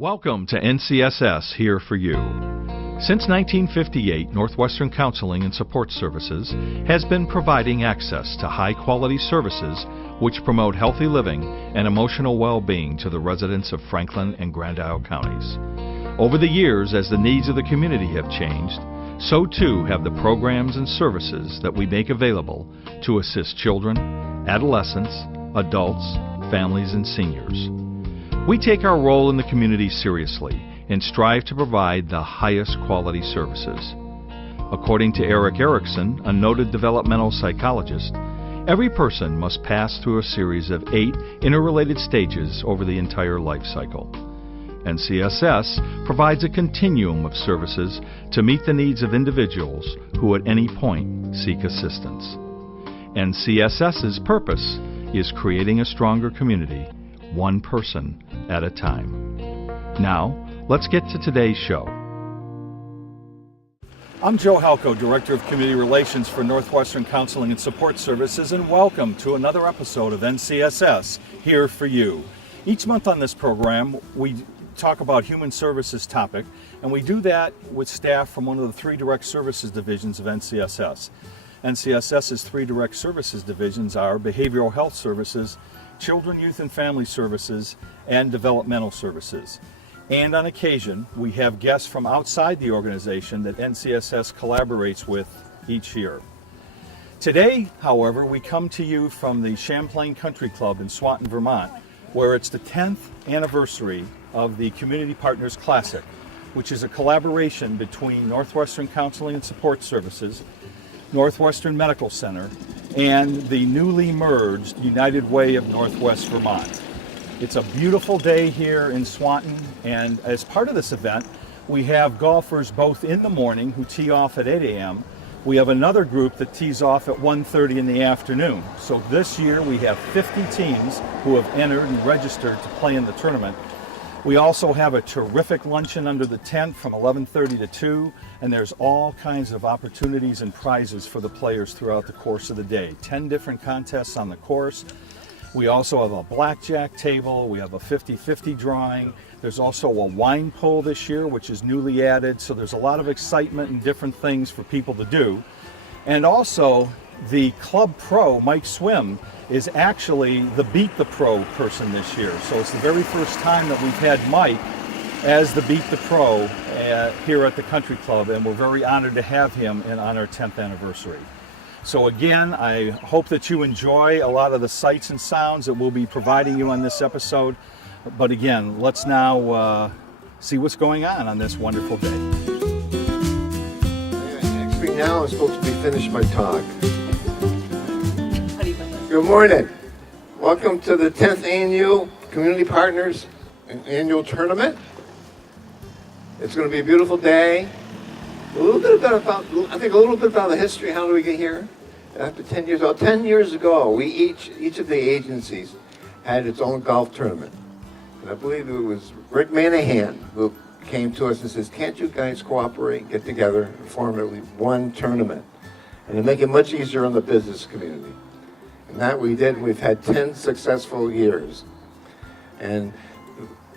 Welcome to NCSS Here for You. Since 1958, Northwestern Counseling and Support Services has been providing access to high-quality services which promote healthy living and emotional well-being to the residents of Franklin and Grand Isle counties. Over the years, as the needs of the community have changed, so too have the programs and services that we make available to assist children, adolescents, adults, families, and seniors. We take our role in the community seriously and strive to provide the highest quality services. According to Eric Erickson, a noted developmental psychologist, every person must pass through a series of 8 interrelated stages over the entire life cycle. NCSS provides a continuum of services to meet the needs of individuals who at any point seek assistance. NCSS's purpose is creating a stronger community, one person at a time. Now, let's get to today's show. I'm Joe Halco, Director of Community Relations for Northwestern Counseling and Support Services, and welcome to another episode of NCSS Here for You. Each month on this program, we talk about human services topic, and we do that with staff from one of the 3 direct services divisions of NCSS. NCSS's 3 direct services divisions are Behavioral Health Services, Children, Youth, and Family Services, and Developmental Services. And on occasion, we have guests from outside the organization that NCSS collaborates with each year. Today, however, we come to you from the Champlain Country Club in Swanton, Vermont, where it's the 10th anniversary of the Community Partners Classic, which is a collaboration between Northwestern Counseling and Support Services, Northwestern Medical Center, and the newly merged United Way of Northwest Vermont. It's a beautiful day here in Swanton, and as part of this event, we have golfers both in the morning who tee off at 8 a.m. We have another group that tees off at 1:30 in the afternoon. So this year we have 50 teams who have entered and registered to play in the tournament. We also have a terrific luncheon under the tent from 11:30 to 2, and there's all kinds of opportunities and prizes for the players throughout the course of the day. 10 different contests on the course. We also have a blackjack table. We have a 50-50 drawing. There's also a wine pull this year, which is newly added. So there's a lot of excitement and different things for people to do. And also, the club pro, Mike Swim, is actually the Beat the Pro person this year. So it's the very first time that we've had Mike as the Beat the Pro here at the Country Club, and we're very honored to have him on our 10th anniversary. So again, I hope that you enjoy a lot of the sights and sounds that we'll be providing you on this episode. But again, let's now see what's going on this wonderful day. Actually, now I'm supposed to be finished my talk. Good morning. Welcome to the 10th Annual Community Partners Annual Tournament. It's going to be a beautiful day. A little bit about the history. How do we get here? After 10 years, 10 years ago, we each of the agencies had its own golf tournament. And I believe it was Rick Manahan who came to us and says, "Can't you guys cooperate, get together, and form at least one tournament, and to make it much easier on the business community?" And that we did. We've had 10 successful years, and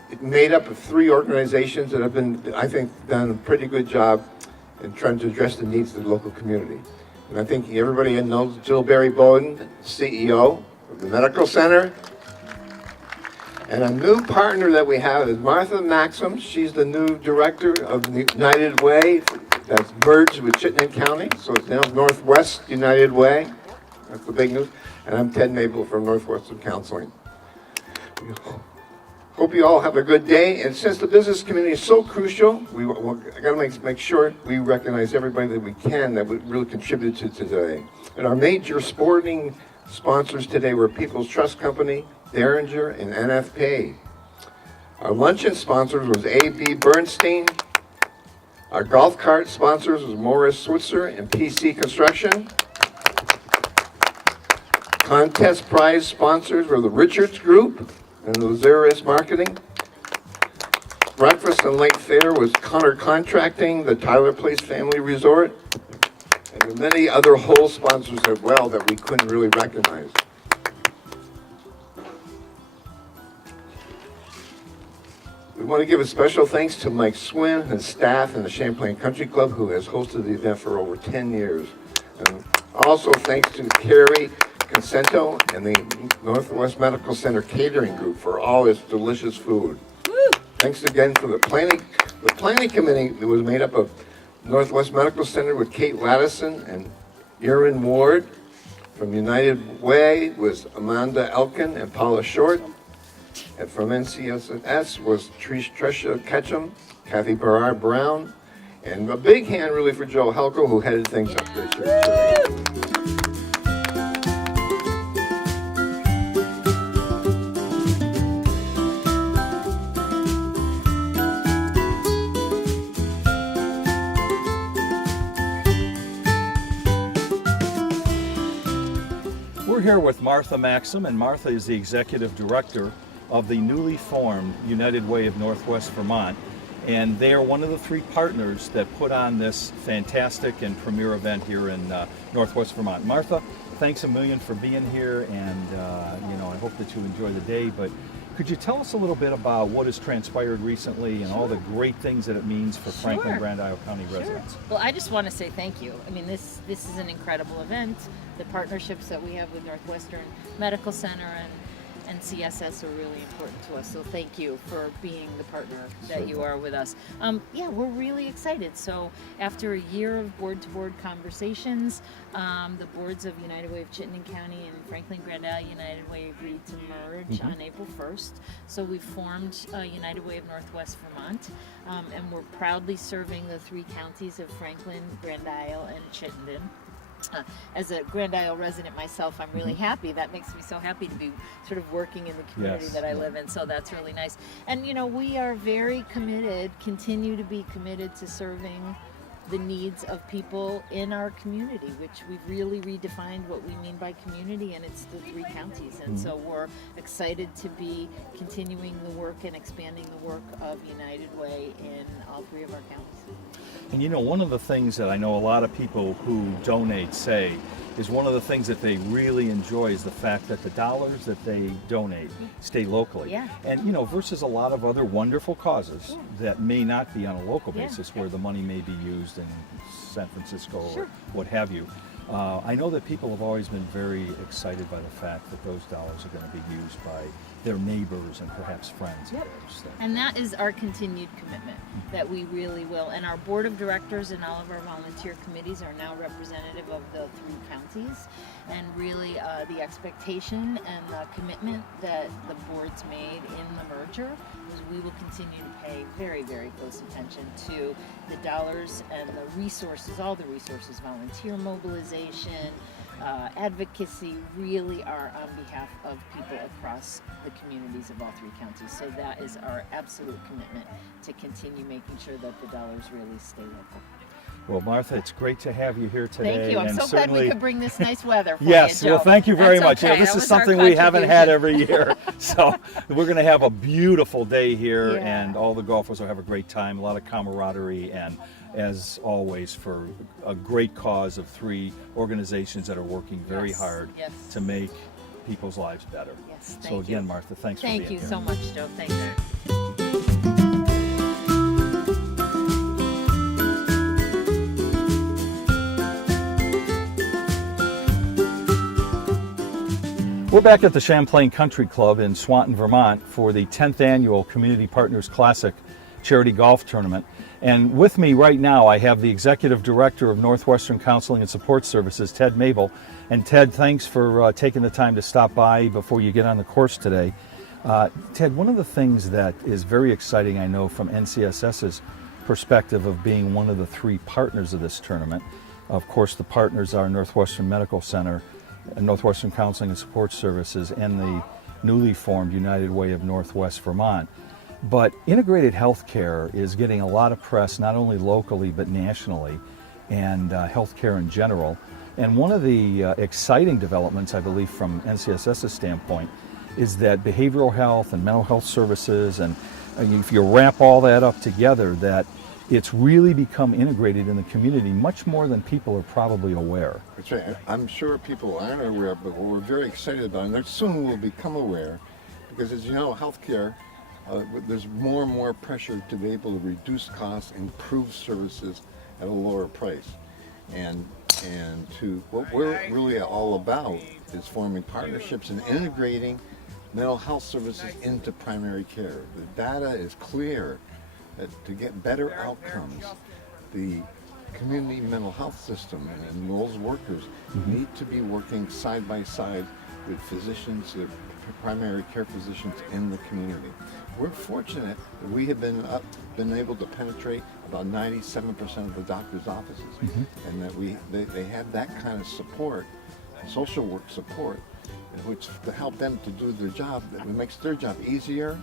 it made up of 3 organizations that have been, I think, done a pretty good job in trying to address the needs of the local community. And I think everybody knows Jill Barry Bowden, CEO of the Medical Center. And a new partner that we have is Martha Maxim. She's the new director of the United Way that's merged with Chittenden County. So it's now Northwest United Way. That's the big news. And I'm Ted Mabel from Northwestern Counseling. Hope you all have a good day. And since the business community is so crucial, I got to make sure we recognize everybody that we can that would really contribute to today. And our major sporting sponsors today were People's Trust Company, Derringer, and NFPA. Our luncheon sponsors was A.B. Bernstein. Our golf cart sponsors was Morris Switzer and PC Construction. Contest prize sponsors were the Richards Group and Lazarus Marketing. Breakfast and late fare was Connor Contracting, the Tyler Place Family Resort, and many other whole sponsors as well that we couldn't really recognize. We want to give a special thanks to Mike Swin and staff and the Champlain Country Club, who has hosted the event for over 10 years. And also thanks to Carrie Consento and the Northwest Medical Center Catering Group for all its delicious food. Woo! Thanks again for the planning. The planning committee that was made up of Northwest Medical Center with Kate Lattison and Erin Ward. From United Way was Amanda Elkin and Paula Short. And from NCSS was Tricia Ketchum, Kathy Berard Brown, and a big hand really for Joe Helko, who headed things up this year. We're here with Martha Maxim, and Martha is the executive director of the newly formed United Way of Northwest Vermont. And they are one of the three partners that put on this fantastic and premier event here in Northwest Vermont. Martha, thanks a million for being here, and I hope that you enjoy the day. But could you tell us a little bit about what has transpired recently and all the great things that it means for Franklin Grand Isle County residents? Well, I just want to say thank you. I mean, this is an incredible event. The partnerships that we have with Northwestern Medical Center and CSS are really important to us. So thank you for being the partner that you are with us. We're really excited. So after a year of board-to-board conversations, the boards of United Way of Chittenden County and Franklin Grand Isle United Way agreed to merge on April 1st. So we formed United Way of Northwest Vermont, and we're proudly serving the three counties of Franklin, Grand Isle, and Chittenden. As a Grand Isle resident myself, I'm really happy. That makes me so happy to be sort of working in the community that I live in. So that's really nice. And we are very committed, continue to be committed to serving the needs of people in our community, which we've really redefined what we mean by community, and it's the three counties. And so we're excited to be continuing the work and expanding the work of United Way in all three of our counties. And one of the things that I know a lot of people who donate say is one of the things that they really enjoy is the fact that the dollars that they donate stay locally. Yeah. And versus a lot of other wonderful causes that may not be on a local Yeah. basis where the money may be used in San Francisco Sure. or what have you. I know that people have always been very excited by the fact that those dollars are going to be used by their neighbors and perhaps friends of theirs. And that is our continued commitment, that we really will. And our board of directors and all of our volunteer committees are now representative of the three counties. And really the expectation and the commitment that the boards made in the merger is we will continue to pay very, very close attention to the dollars and the resources, all the resources, volunteer mobilization, advocacy, really are on behalf of people across the communities of all three counties. So that is our absolute commitment, to continue making sure that the dollars really stay local. Well, Martha, it's great to have you here today. Thank you. I'm and so glad we certainly- could bring this nice weather for Yes, you, Joe. well, thank you very That's much. okay. This That is was our something we haven't had contribution. every year. So we're going to have a beautiful day here, Yeah. and all the golfers will have a great time, a lot of camaraderie, and as always, for a great cause of three organizations that are working very Yes, hard yes. to make people's lives better. Yes, So thank again, you. Martha, thanks for Thank being you here. so much, Joe. Thank you. We're back at the Champlain Country Club in Swanton, Vermont for the 10th annual Community Partners Classic Charity Golf Tournament. And with me right now, I have the Executive Director of Northwestern Counseling and Support Services, Ted Mabel. And Ted, thanks for taking the time to stop by before you get on the course today. Ted, one of the things that is very exciting, I know, from NCSS's perspective of being one of the three partners of this tournament, of course, the partners are Northwestern Medical Center, Northwestern Counseling and Support Services, and the newly formed United Way of Northwest Vermont. But integrated healthcare is getting a lot of press, not only locally but nationally, and healthcare in general. And one of the exciting developments, I believe, from NCSS's standpoint, is that behavioral health and mental health services, and if you wrap all that up together, that it's really become integrated in the community much more than people are probably aware. That's right. I'm sure people aren't aware, but we're very excited about it. And soon we'll become aware, because as you know, healthcare there's more and more pressure to be able to reduce costs, improve services at a lower price. And to what we're really all about is forming partnerships and integrating mental health services into primary care. The data is clear that to get better outcomes, the community mental health system and those workers need to be working side by side with physicians, the primary care physicians in the community. We're fortunate that we have been able to penetrate about 97% of the doctor's offices, and that they have that kind of support, social work support, which to help them to do their job, that makes their job easier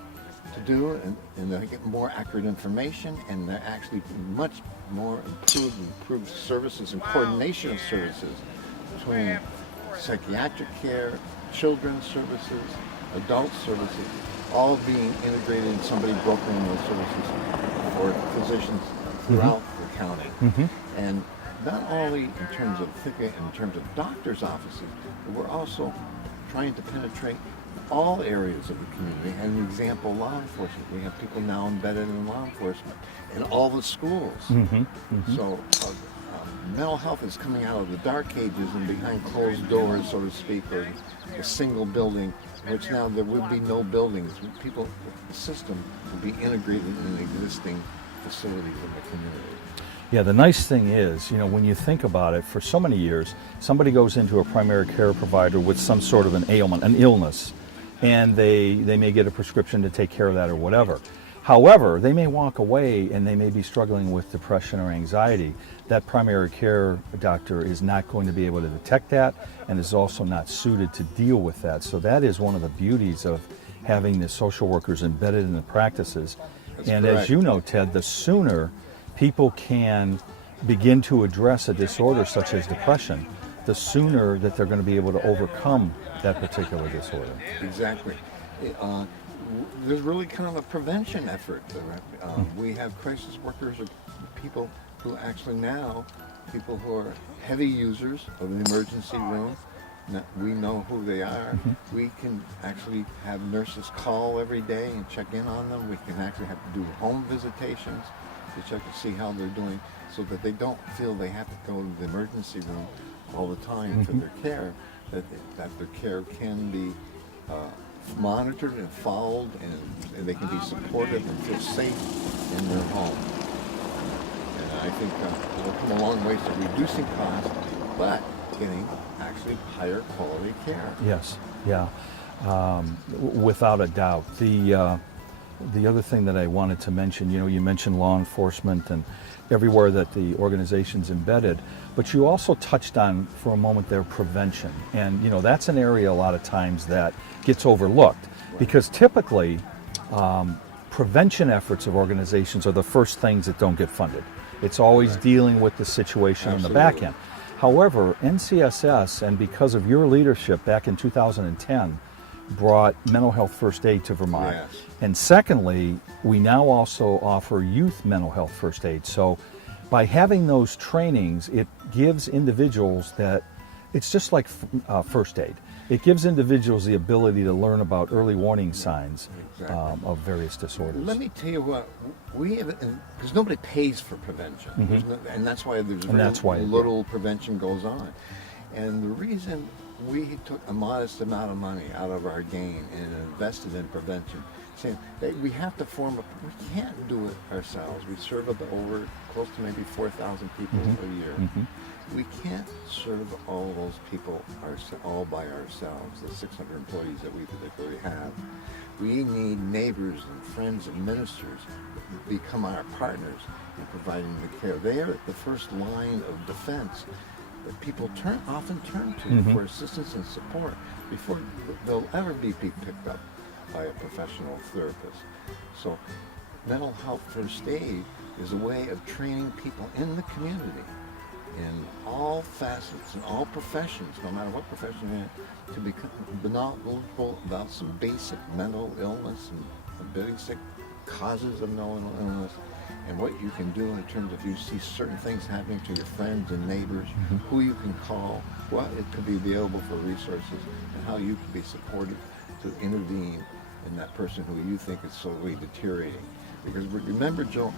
to do, and they get more accurate information, and they're actually much more improved services and coordination of services between psychiatric care, children's services, adult services, all being integrated in somebody brokering those services for physicians throughout the county. And not only in terms of doctors' offices, but we're also trying to penetrate all areas of the community. And an example, law enforcement. We have people now embedded in law enforcement in all the schools. So mental health is coming out of the dark ages and behind closed doors, so to speak, or a single building, which now there would be no buildings. The system would be integrated in existing facilities in the community. Yeah, the nice thing is, when you think about it, for so many years, somebody goes into a primary care provider with some sort of an ailment, an illness, and they may get a prescription to take care of that or whatever. However, they may walk away and they may be struggling with depression or anxiety. That primary care doctor is not going to be able to detect that and is also not suited to deal with that. So that is one of the beauties of having the social workers embedded in the practices. That's and correct. as you know, Ted, the sooner people can begin to address a disorder such as depression, the sooner that they're going to be able to overcome that particular disorder. Exactly. There's really kind of a prevention effort. We have crisis workers or people who actually now, people who are heavy users of the emergency room, we know who they are. We can actually have nurses call every day and check in on them. We can actually have to do home visitations to check to see how they're doing, so that they don't feel they have to go to the emergency room all the time for their care, that their care can be monitored and followed, and they can be supported and feel safe in their home. And I think we'll come a long way to reducing costs, but getting actually higher quality care. Yes, yeah, without a doubt. The other thing that I wanted to mention, you mentioned law enforcement and everywhere that the organization's embedded, but you also touched on for a moment there prevention. And that's an area a lot of times that gets overlooked, because typically prevention efforts of organizations are the first things that don't get funded. It's always dealing with the situation on the back end. However, NCSS, and because of your leadership back in 2010, brought mental health first aid to Vermont. Yes. And secondly, we now also offer youth mental health first aid. So by having those trainings, it gives individuals that, it's just like first aid. It gives individuals the ability to learn about early warning signs of various disorders. Let me tell you what, we have, because nobody pays for prevention, and that's why there's very little prevention goes on. And the reason we took a modest amount of money out of our gain and invested in prevention, saying that we have to we can't do it ourselves. We serve over close to maybe 4,000 people a year. We can't serve all those people all by ourselves, the 600 employees that we particularly have. We need neighbors and friends and ministers to become our partners in providing the care. They are the first line of defense that people often turn to for assistance and support before they'll ever be picked up by a professional therapist. So mental health first aid is a way of training people in the community in all facets and all professions, no matter what profession you're in, to become knowledgeable about some basic mental illness and basic causes of mental illness, and what you can do in terms of you see certain things happening to your friends and neighbors, who you can call, what it could be available for resources, and how you can be supported to intervene in that person who you think is slowly deteriorating. Because remember, Joe,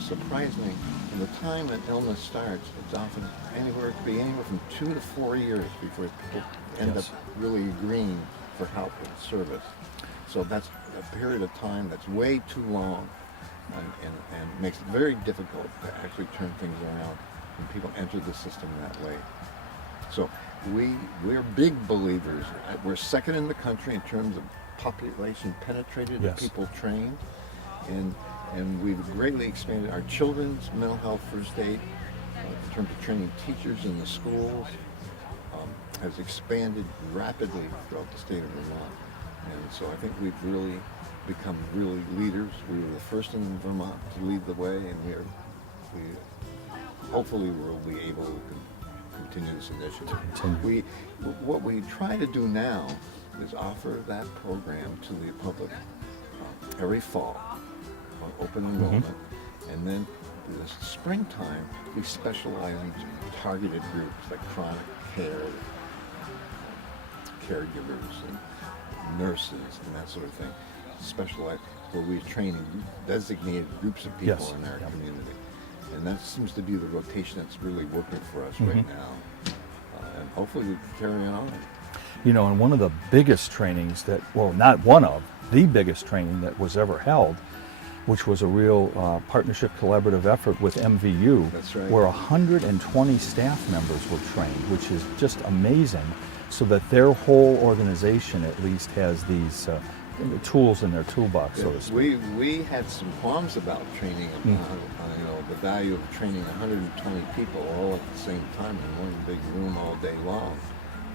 surprisingly, from the time an illness starts, it's often it could be anywhere from 2 to 4 years before people end Yes. up really agreeing for help and service. So that's a period of time that's way too long, and makes it very difficult to actually turn things around when people enter the system that way. So we're big believers. We're second in the country in terms of population penetrated Yes. and people trained, and we've greatly expanded our children's mental health first aid in terms of training teachers in the schools. Has expanded rapidly throughout the state of Vermont, and so I think we've really become really leaders. We were the first in Vermont to lead the way, and we hopefully will be able to continue this initiative. What we try to do now is offer that program to the public every fall on open enrollment, and then this springtime we specialize in targeted groups like chronic care, caregivers and nurses and that sort of thing. Specialized where we're training designated groups of people Yes. in our Yep. community, and that seems to be the rotation that's really working for us right now. And hopefully we can carry it on. You know, and one of the biggest trainings that, well, not one of, the biggest training that was ever held, which was a real partnership collaborative effort with MVU, That's right. where 120 staff members were trained, which is just amazing, so that their whole organization at least has these tools in their toolbox, so to speak. We had some qualms about training, the value of training 120 people all at the same time in one big room all day long.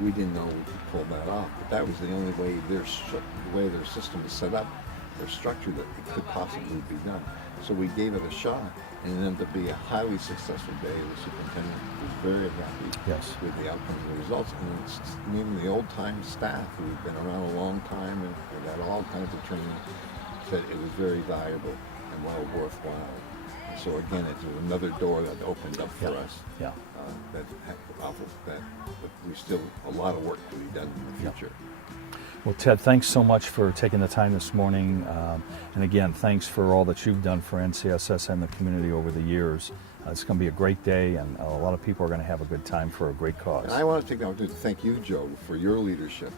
We didn't know we could pull that off, but that was the only way the way their system is set up, their structure, that it could possibly be done. So we gave it a shot, and it ended up being a highly successful day. The superintendent was very happy Yes. with the outcome and the results. And even the old-time staff who've been around a long time and had all kinds of training said it was very valuable and well worthwhile. And so again, it's another door that opened up for us. Yeah. That we still a lot of work to be done in the Yeah. future. Well, Ted, thanks so much for taking the time this morning. And again, thanks for all that you've done for NCSS and the community over the years. It's going to be a great day, and a lot of people are going to have a good time for a great cause. And I want to take the opportunity to thank you, Joe, for your leadership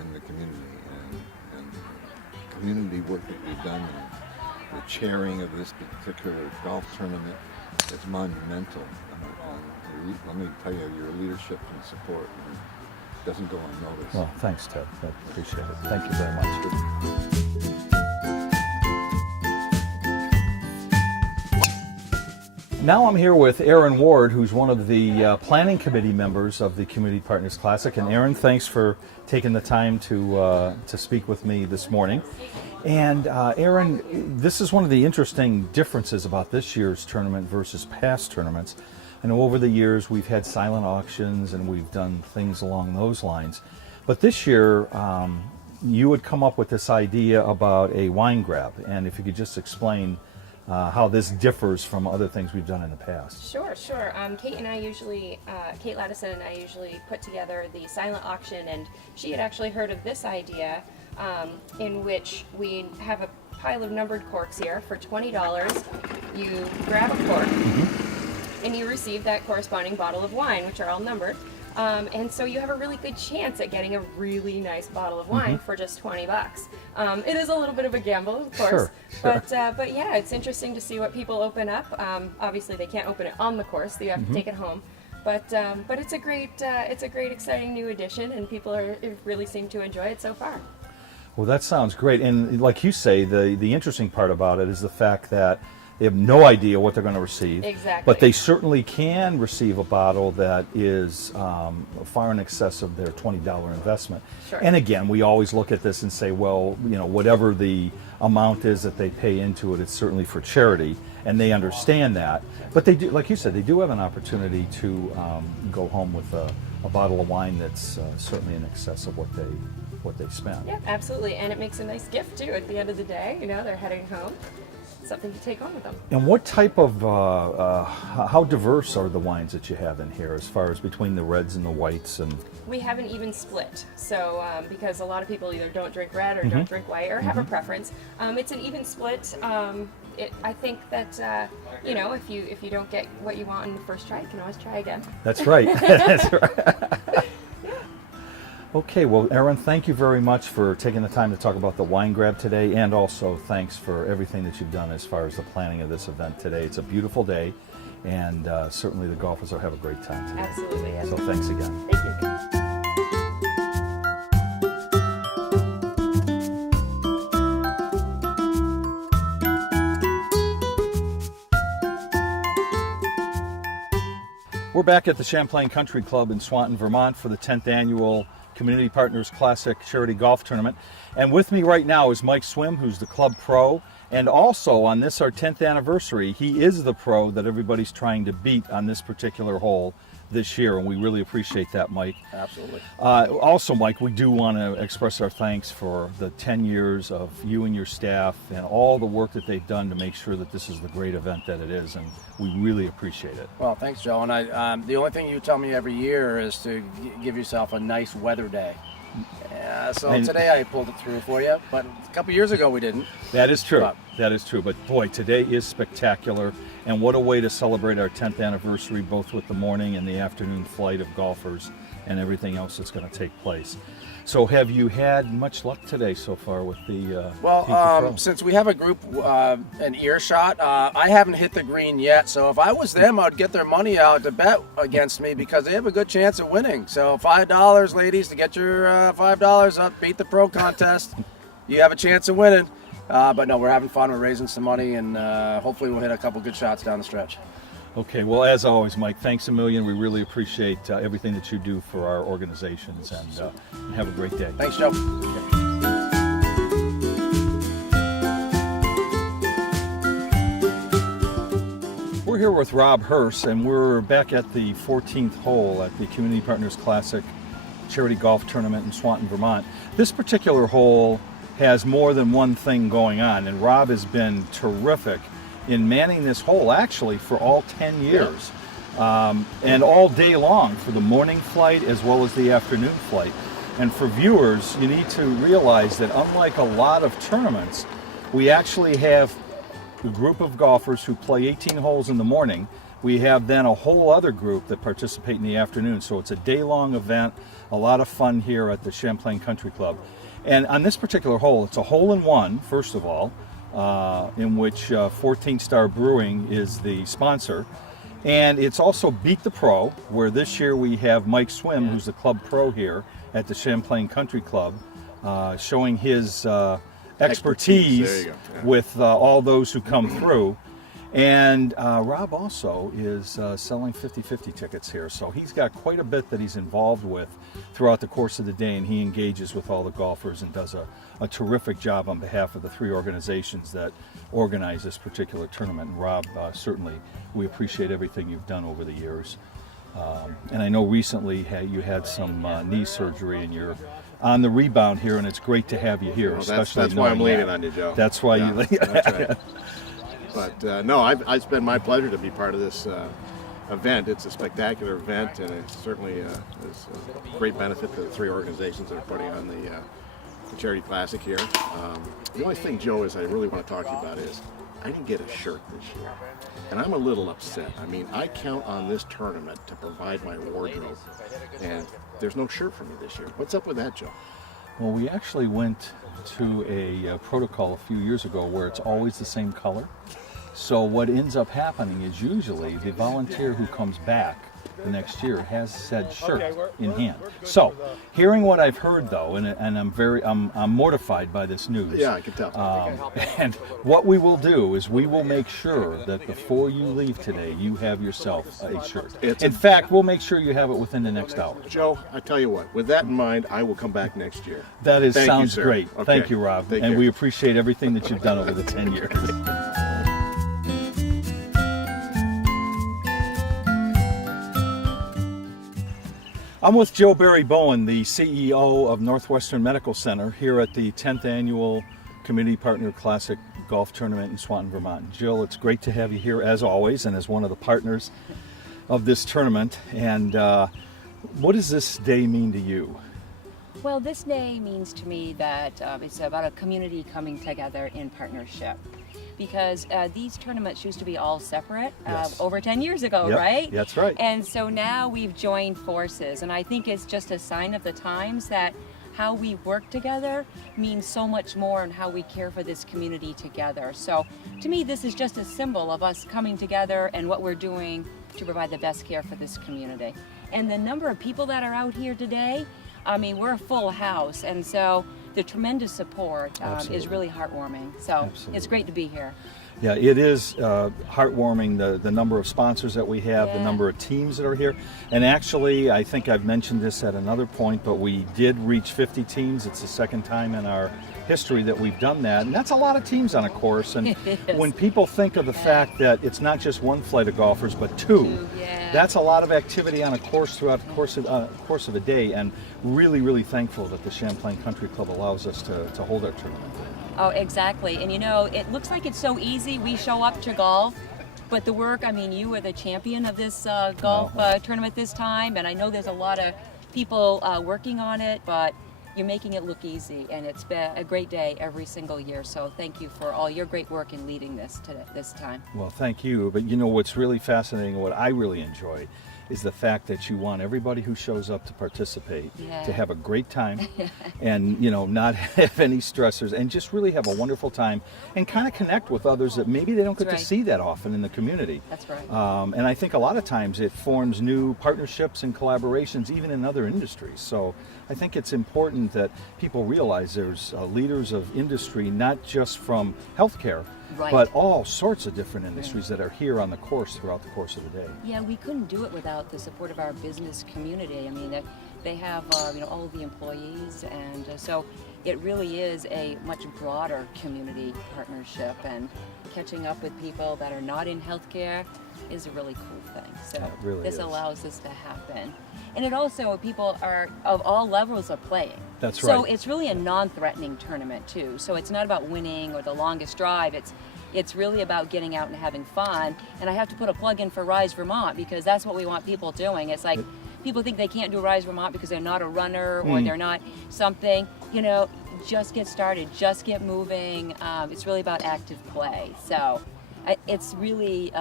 in the community and community work that you've done. And the chairing of this particular golf tournament is monumental. Let me tell you, your leadership and support doesn't go unnoticed. Well, thanks, Ted. I appreciate it. Thank you very much. Now I'm here with Aaron Ward, who's one of the planning committee members of the Community Partners Classic. And Aaron, thanks for taking the time to speak with me this morning. And Aaron, this is one of the interesting differences about this year's tournament versus past tournaments. I know over the years we've had silent auctions and we've done things along those lines. But this year, you had come up with this idea about a wine grab. And if you could just explain how this differs from other things we've done in the past. Sure. Kate and I usually, Kate Laddison and I usually put together the silent auction, and she had actually heard of this idea in which we have a pile of numbered corks here for $20. You grab a cork and you receive that corresponding bottle of wine, which are all numbered. And so you have a really good chance at getting a really nice bottle of wine for just $20. It is a little bit of a gamble, of course, Sure. but yeah, it's interesting to see what people open up. Obviously, they can't open it on the course; you have to take it home. But it's a great, exciting new addition, and people really seem to enjoy it so far. Well, that sounds great. And like you say, the interesting part about it is the fact that they have no idea what they're going to receive. Exactly. But they certainly can receive a bottle that is far in excess of their $20 investment. Sure. And again, we always look at this and say, well, you know, whatever the amount is that they pay into it, it's certainly for charity, and they understand that. But they do, like you said, they do have an opportunity to go home with a bottle of wine that's certainly in excess of what they spent. Yeah, absolutely, and it makes a nice gift too. At the end of the day, you know, they're heading home. something to take home with them. And what type of, how diverse are the wines that you have in here as far as between the reds and the whites? And We have an even split, so because a lot of people either don't drink red or don't drink white or have a preference, it's an even split. I think that if you don't get what you want in the first try, you can always try again. That's right. That's right. Okay, well, Erin, thank you very much for taking the time to talk about the Wine Grab today, and also thanks for everything that you've done as far as the planning of this event today. It's a beautiful day, and certainly the golfers will have a great time today. Absolutely, yes. So thanks again. Thank you. We're back at the Champlain Country Club in Swanton, Vermont for the 10th annual Community Partners Classic Charity Golf Tournament. And with me right now is Mike Swim, who's the club pro. And also on this, our 10th anniversary, he is the pro that everybody's trying to beat on this particular hole this year. And we really appreciate that, Mike. Absolutely. Also, Mike, we do want to express our thanks for the 10 years of you and your staff and all the work that they've done to make sure that this is the great event that it is. And we really appreciate it. Well, thanks, Joe. And I, the only thing you tell me every year is to give yourself a nice weather day. So And- today I pulled it through for you, but a couple years ago we didn't. That is true. But- That is true. But boy, today is spectacular. And what a way to celebrate our 10th anniversary, both with the morning and the afternoon flight of golfers and everything else that's going to take place. So have you had much luck today so far with the Beat the Pro? Since we have a group, an earshot, I haven't hit the green yet. So if I was them, I'd get their money out to bet against me because they have a good chance of winning. So $5, ladies, to get your $5 up, beat the pro contest. You have a chance of winning. But no, we're having fun. We're raising some money, and hopefully we'll hit a couple good shots down the stretch. Okay, well, as always, Mike, thanks a million. We really appreciate everything that you do for our organizations, and have a great day. Thanks, Joe. We're here with Rob Hurst, and we're back at the 14th hole at the Community Partners Classic Charity Golf Tournament in Swanton, Vermont. This particular hole has more than one thing going on, and Rob has been terrific in manning this hole actually for all 10 years, and all day long for the morning flight as well as the afternoon flight. And for viewers, you need to realize that unlike a lot of tournaments, we actually have a group of golfers who play 18 holes in the morning. We have then a whole other group that participate in the afternoon. So it's a day-long event, a lot of fun here at the Champlain Country Club. And on this particular hole, it's a hole-in-one, first of all, in which 14 Star Brewing is the sponsor. And it's also Beat the Pro, where this year we have Mike Swim, who's the club pro here at the Champlain Country Club, showing his expertise There you go. Yeah. with all those who come through. And Rob also is selling 50-50 tickets here, so he's got quite a bit that he's involved with throughout the course of the day, and he engages with all the golfers and does a terrific job on behalf of the three organizations that organize this particular tournament. And Rob, certainly we appreciate everything you've done over the years. And I know recently you had some knee surgery, and you're on the rebound here, and it's great to have you here. Well, especially that's why I'm knowing leaning that. on you, Joe. That's why Yeah, you. that's right. But no, it's been my pleasure to be part of this event. It's a spectacular event, and it's certainly is a great benefit to the three organizations that are putting on the Charity Classic here. The only thing, Joe, is I really want to talk to you about is I didn't get a shirt this year, and I'm a little upset. I mean, I count on this tournament to provide my wardrobe, and there's no shirt for me this year. What's up with that, Joe? Well, we actually went to a protocol a few years ago where it's always the same color. So what ends up happening is usually the volunteer who comes back the next year has said shirt in hand. So, hearing what I've heard though, and I'm mortified by this news. Yeah, I can tell. And what we will do is we will make sure that before you leave today, you have yourself a shirt. In fact, we'll make sure you have it within the next hour. Joe, I tell you what, with that in mind, I will come back next year. That is Thank you, sounds sir. great. Okay. Thank you, Rob. Take And care. we appreciate everything that you've done over the 10 years. I'm with Joe Barry Bowen, the CEO of Northwestern Medical Center, here at the 10th Annual Community Partner Classic Golf Tournament in Swanton, Vermont. Jill, it's great to have you here as always and as one of the partners of this tournament. And what does this day mean to you? Well, this day means to me that it's about a community coming together in partnership. Because these tournaments used to be all separate Yes. over 10 years ago, Yep, right? that's right. And so now we've joined forces, and I think it's just a sign of the times that how we work together means so much more and how we care for this community together. So to me, this is just a symbol of us coming together and what we're doing to provide the best care for this community. And the number of people that are out here today, I mean, we're a full house, and so the tremendous support is Absolutely. really heartwarming. So Absolutely. it's great to be here. Yeah, it is heartwarming, the number of sponsors that we have, the Yeah. number of teams that are here. And actually, I think I've mentioned this at another point, but we did reach 50 teams. It's the second time in our history that we've done that. And that's a lot of teams on a course. And when people think of the fact that it's not just one flight of golfers, but two, yeah. that's a lot of activity on a course throughout the course of a day. And really, really thankful that the Champlain Country Club allows us to hold our tournament. Oh, exactly. And you know, it looks like it's so easy. We show up to golf, but the work, I mean, you were the champion of this golf tournament this time, and I know there's a lot of people working on it, but you're making it look easy, and it's been a great day every single year. So thank you for all your great work in leading this today, this time. Well, thank you. But you know what's really fascinating, what I really enjoy, is the fact that you want everybody who shows up to participate Yeah. to have a great time and, you know, not have any stressors and just really have a wonderful time and kind of connect with others that maybe they don't get That's to right. see that often in the community. That's right. And I think a lot of times it forms new partnerships and collaborations even in other industries. So I think it's important that people realize there's leaders of industry, not just from healthcare, Right. but all sorts of different industries that are here on the course throughout the course of the day. Yeah, we couldn't do it without the support of our business community. I mean, they have you know, all of the employees, and so it really is a much broader community partnership. And catching up with people that are not in healthcare is a really cool thing. So It really this is. allows this to happen. And it also, people are of all levels of playing. That's So right. it's really a non-threatening tournament too. So it's not about winning or the longest drive. It's really about getting out and having fun. And I have to put a plug in for Rise Vermont, because that's what we want people doing. It's like people think they can't do Rise Vermont because they're not a runner or they're not something. You know, just get started, just get moving. It's really about active play. So it's really,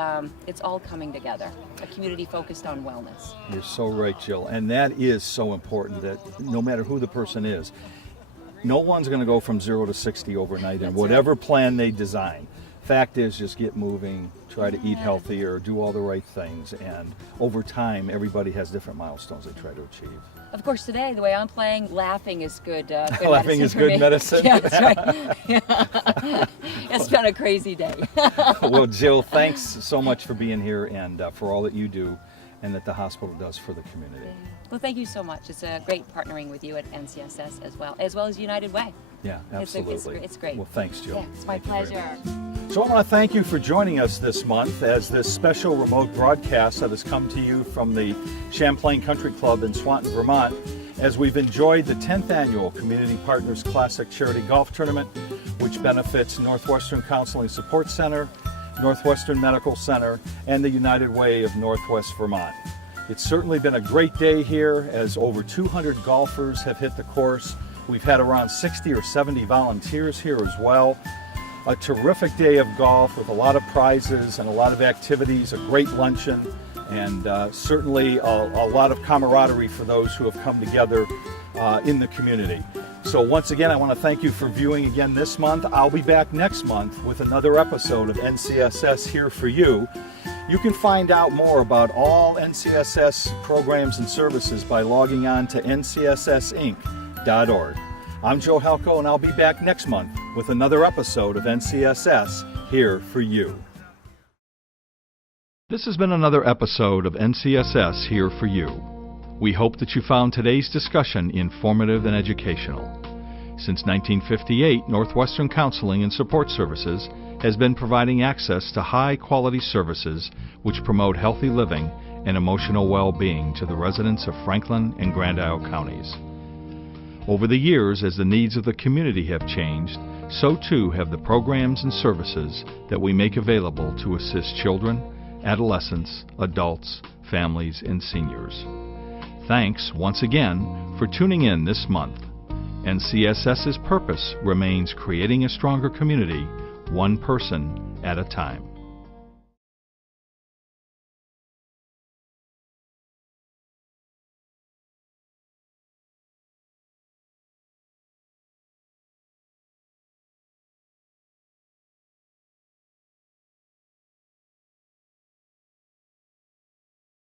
it's all coming together. A community focused on wellness. You're so right, Jill. And that is so important, that no matter who the person is, no one's going to go from 0 to 60 overnight in That's whatever plan they design. Fact is, just get moving, try to eat healthier, do all the right things, and over time, everybody has different milestones they try to achieve. Of course, today, the way I'm playing, laughing is good. Good Laughing medicine is for good me. medicine? Yeah, that's right. Yeah. It's been a crazy day. Well, Jill, thanks so much for being here and for all that you do and that the hospital does for the community. Well, thank you so much. It's a great partnering with you at NCSS as well as United Way. Yeah, It's absolutely. it's great. Well, thanks, Jill. Yeah, it's my Thank you very pleasure. much. So I want to thank you for joining us this month as this special remote broadcast that has come to you from the Champlain Country Club in Swanton, Vermont, as we've enjoyed the 10th annual Community Partners Classic Charity Golf Tournament, which benefits Northwestern Counseling Support Center, Northwestern Medical Center, and the United Way of Northwest Vermont. It's certainly been a great day here, as over 200 golfers have hit the course. We've had around 60 or 70 volunteers here as well. A terrific day of golf with a lot of prizes and a lot of activities, a great luncheon, and certainly a lot of camaraderie for those who have come together in the community. So once again, I want to thank you for viewing again this month. I'll be back next month with another episode of NCSS Here for You. You can find out more about all NCSS programs and services by logging on to ncssinc.org. I'm Joe Halco, and I'll be back next month with another episode of NCSS Here for You. This has been another episode of NCSS Here for You. We hope that you found today's discussion informative and educational. Since 1958, Northwestern Counseling and Support Services has been providing access to high-quality services which promote healthy living and emotional well-being to the residents of Franklin and Grand Isle counties. Over the years, as the needs of the community have changed, so too have the programs and services that we make available to assist children, adolescents, adults, families, and seniors. Thanks once again for tuning in this month. NCSS's purpose remains creating a stronger community, one person at a time.